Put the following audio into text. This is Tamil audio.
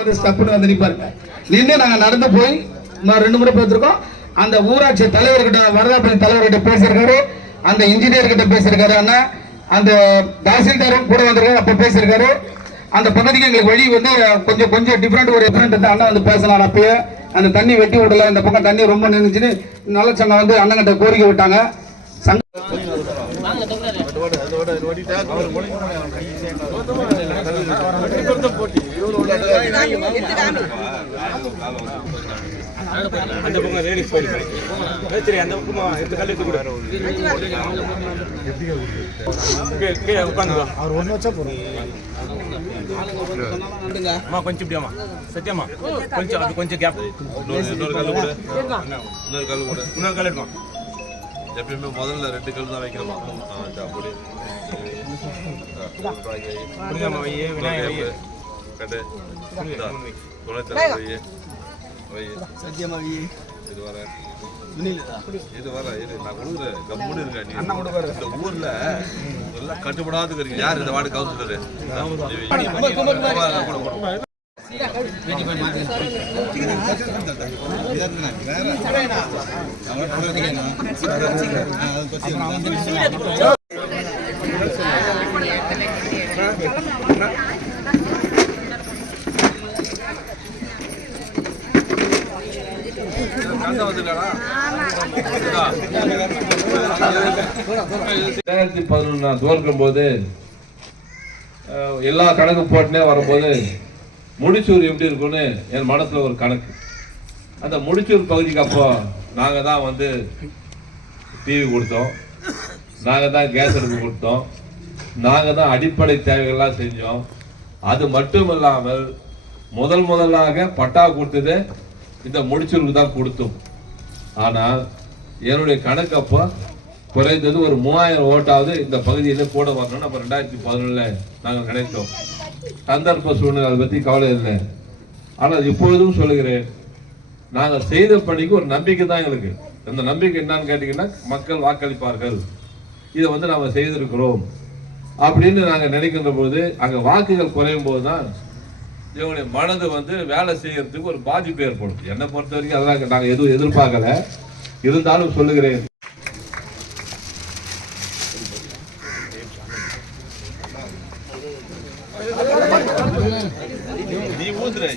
ஒரு வந்து நிற்பாரு நின்று நாங்கள் நடந்து போய் இன்னும் ரெண்டு முறை பார்த்துருக்கோம் அந்த ஊராட்சி தலைவர்கிட்ட வரதாப்பள்ளி தலைவர்கிட்ட பேசியிருக்காரு. அந்த இன்ஜினியர் கிட்ட பேசியிருக்காரு அண்ணா. அந்த தாசில்தாரும் கூட வந்திருக்காரு அப்போ பேசியிருக்காரு. அந்த பகுதிக்கு எங்களுக்கு வழி வந்து கொஞ்சம் கொஞ்சம் டிஃப்ரெண்ட் ஒரு டிஃப்ரெண்ட் இருந்தால் அண்ணா வந்து பேசலாம் அப்பயே. அந்த தண்ணி வெட்டி விடல இந்த பக்கம் தண்ணி ரொம்ப நினைஞ்சுன்னு நல்ல சங்கம் வந்து அண்ணங்கிட்ட கோரிக்கை விட்டாங்க. சங்க அந்த பக்கம் லேடிஸ் போயிடு சரி அந்த பக்கமா எடுத்து கல் எடுத்து கொடு. கீழே, கீழே உட்காந்துக்கோ அவர் ஒன்று வச்சா போதும். அம்மா கொஞ்சம் இப்படியாம்மா சத்தியம்மா. கொஞ்சம் அது கொஞ்சம் கேப் இன்னொரு இன்னொரு கல் கூட. இன்னொரு கல் கூட. இன்னொரு கல் எடுமா எப்பயுமே முதல்ல ரெண்டு கல் தான் வைக்கிறோமா அப்படி இது வர இது வர இது நான் கொடுக்குறேன் கம்முன்னு இருக்கா நீ இந்த ஊர்ல எல்லாம் கட்டுப்படாத இருக்கு யார் இந்த வார்டு கவுன்சிலரு ரெண்டாயிரத்தி பதினொன்று நான் தோற்கும் போது எல்லா கணக்கு போட்டுனே வரும்போது முடிச்சூர் எப்படி இருக்கும்னு என் மனசில் ஒரு கணக்கு. அந்த முடிச்சூர் பகுதிக்கு அப்போ நாங்கள் தான் வந்து டிவி கொடுத்தோம். நாங்கள் தான் கேஸ் அடுப்பு கொடுத்தோம். நாங்கள் தான் அடிப்படை தேவைகள்லாம் செஞ்சோம். அது மட்டும் இல்லாமல் முதல் முதலாக பட்டா கொடுத்தது இந்த முடிச்சூருக்கு தான் கொடுத்தோம். ஆனால் என்னுடைய கணக்கு அப்போ குறைந்தது ஒரு மூவாயிரம் ஓட்டாவது இந்த பகுதியில் கூட வரணும்னு நம்ம ரெண்டாயிரத்தி பதினொன்றுல நாங்கள் நினைத்தோம். சந்தர்ப்ப சூழ்நிலை அதை பற்றி கவலை இல்லை. ஆனால் இப்பொழுதும் சொல்லுகிறேன் நாங்கள் செய்த பணிக்கு ஒரு நம்பிக்கை தான் எங்களுக்கு. அந்த நம்பிக்கை என்னன்னு கேட்டிங்கன்னா மக்கள் வாக்களிப்பார்கள். இதை வந்து நாம் செய்திருக்கிறோம். அப்படின்னு நாங்கள் நினைக்கின்ற போது அங்கே வாக்குகள் குறையும் போது தான் இவங்களுடைய மனது வந்து வேலை செய்யறதுக்கு ஒரு பாதிப்பு ஏற்படும். என்னை பொறுத்த வரைக்கும் அதெல்லாம் நாங்கள் எதுவும் எதிர்பார்க்கலை. இருந்தாலும் சொல்லுகிறேன். Vivo o grande.